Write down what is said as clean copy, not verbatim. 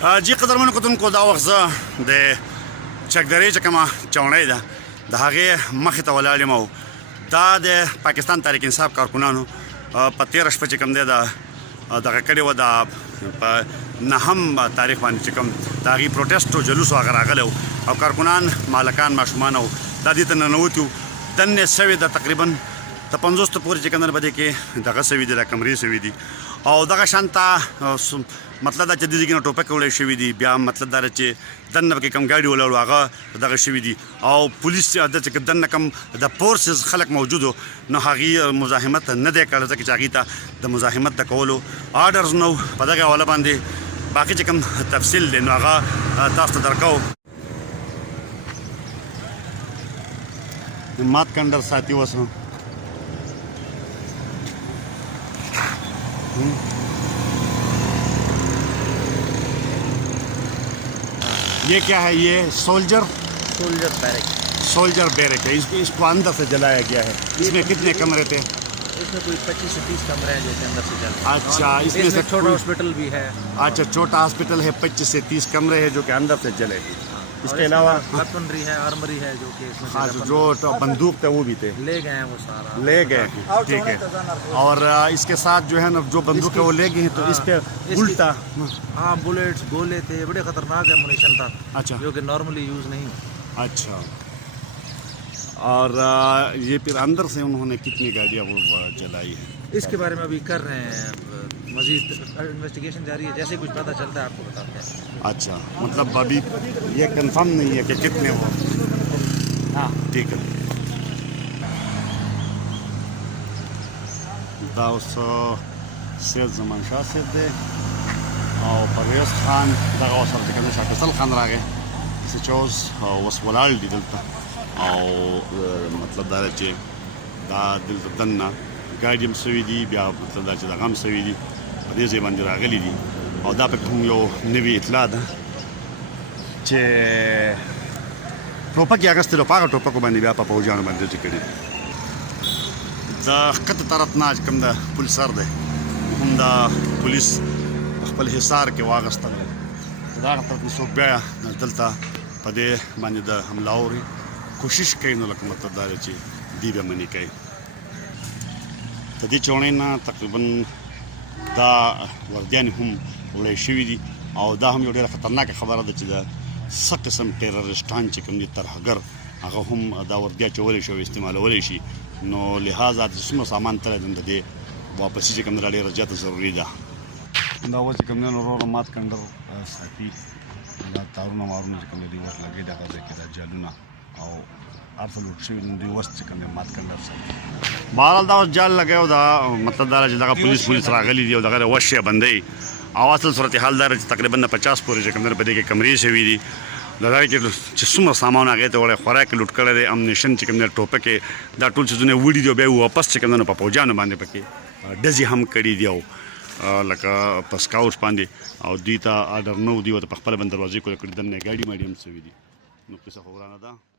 جی قدرمنو کتونکو دا وخت زه د چکدرې چې کومه چوڼۍ ده د هغې مخې ته ولاړ یم او دا د پاکستان تحریک انصاف کارکنانو په تېره شپه چې کوم دی دغه کړې وه په 9 تاریخ باندې چې کوم د هغې پروټیسټ او جلوس هغه راغلی و او کارکنان مالکان ماشومان او دا دې ته ننوتي وو دننه سوي د تقریبا د 50 پورې چې کوم په دې کې دغه سوي دي د کمرې سوي دي او دغه شانته مطلب دا چې د دې کې ټوپک وړی شوي دي بیا مطلب دا چې دننه پکې کم ګاډي ولاړ هغه دغه شوي دي او پولیس د چې دننه کم د فورسز خلک موجودو نو هغې مزاحمت نه دی کړی ځکه چې هغې ته د مزاحمت د کولو آرډرز نه په دغه حواله باندې باقي چې کوم تفصیل دی نو هغه تاسو ته درکوو مات کنڈر ساتھی وسو یہ کیا ہے یہ سولجر بیرک ہے اس کو اندر سے جلایا گیا ہے اس میں کتنے کمرے تھے اس میں کوئی 25 سے 30 کمرے ہیں جیسے اندر سے جل اچھا اس میں سے چھوٹا ہاسپٹل بھی ہے اچھا چھوٹا ہاسپٹل ہے 25 سے 30 کمرے ہیں جو کہ اندر سے جلے اس کے علاوہ ویپنری ہے آرمری ہے جو کہ اس میں جو بندوق تھے وہ بھی تھے لے گئے ہیں وہ سارا لے گئے ٹھیک ہے اور اس کے ساتھ جو ہے نا جو بندوق ہے وہ لے گئے ہیں تو اس پہ الٹا ہاں بلیٹس گولے تھے بڑے خطرناک ایمونیشن تھا اچھا جو کہ نارملی یوز نہیں اچھا اور یہ پھر اندر سے انہوں نے کتنی گاڑیاں وہ جلائی ہیں اس کے بارے میں ابھی کر رہے ہیں مزید انویسٹیگیشن جاری ہے جیسے کچھ پتہ چلتا ہے آپ کو بتاتے ہیں اچھا مطلب ابھی یہ کنفرم نہیں ہے کہ کتنے وہ ہاں ٹھیک ہے دا اوس سید زمان شاه صاحب دی او پرویز خان دغه ورسره چې کوم دی شاه فیصل خان راغی چې اوس ولاړ دي دلته او مطلب دا دی چې دا دلته دننه ګاډي هم سوي دي بیا مطلب دا چې دغه هم سوي دي په دې ځای باندې راغلي دي او دا پکې هم یو نوې اطلاع ده چې ټوپک یې اخیستلو په هغه ټوپکو باندې بیا په پوځیانو باندې ډزې کړي د ښکته طرف نه چې کوم د پولیس سر دی هم د پولیس خپل حصار کې واخیستل د هغه طرف نه څوک بیا دلته په دې باندې د حمله اوري کوشش کوي نو لکه مطلب دا دی چې دوی بیا منې کوي د دې چوڼۍ نه تقریبا دا وردیانې هم وړی شوي دي او دا هم یو ډېره خطرناکه خبره ده چې د څه قسم ټیررسټان چې کوم دي ترهګر هغه هم دا وردیا چولی شي او استعمالولی شي نو لحاظه د څومره سامان تللی دی د دې واپسي چې کوم دی ډېره زیاته ضروري ده دا اوس چې کوم دی نو ورو مات کنډر ساتي دا تارونه مارونه چې کوم دی اوس لګېدي هغه ځای کې دا جالونه او هر څه لوټ شوي نو دوی اوس چې کوم دی مات کنډر ساتي بهرحال دا اوس جال لګی او دا مطلب دا چې دغه پولیس راغلي دي او دغه وش یې بندوي او اصل صورتحال دا چې تقریبا 50 پورې چې کوم دی په دې کې کمرې شوي دي د هغې کې چې څومره سامان هغې ته وړی خوراک یې لوټ کړی دی امنیشن چې کوم دی ټوپک یې دا ټول څیزونه یې وړي دي او بیا یې واپس چې کوم دی نو په پوځیانو باندې پکې ډزې هم کړي دي او لکه په سکاوټس باندې او دوی ته آرډر نه و دوی ورته په خپله باندې دروازې کولې کړي دننه یې ګاډي ماډي هم سوي دي نو قصه خو ورانه ده